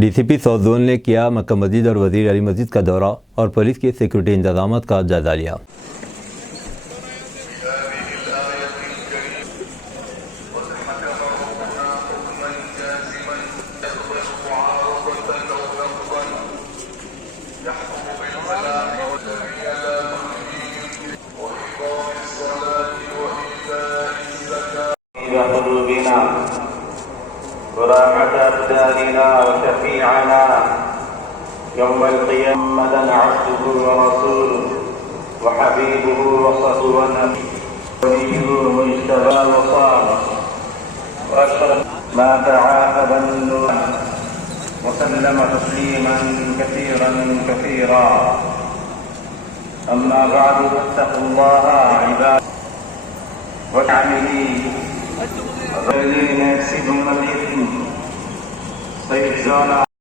DCP south zone ने किया मक्का मस्जिद और वजीर अली मस्जिद का दौरा और पुलिस के सिक्योरिटी इंतजाम का जायजा लिया। وراحة أبداننا وشفيعنا يوم القيامة عبده ورسوله وحبيبه وصفوه ونبيه مجتبى وصام وأشرف ما تعاقب النور وسلم تسليما كثيرا أما بعد فاتقوا الله عباد وتعملي الذين يكسبون الإثم سيجزون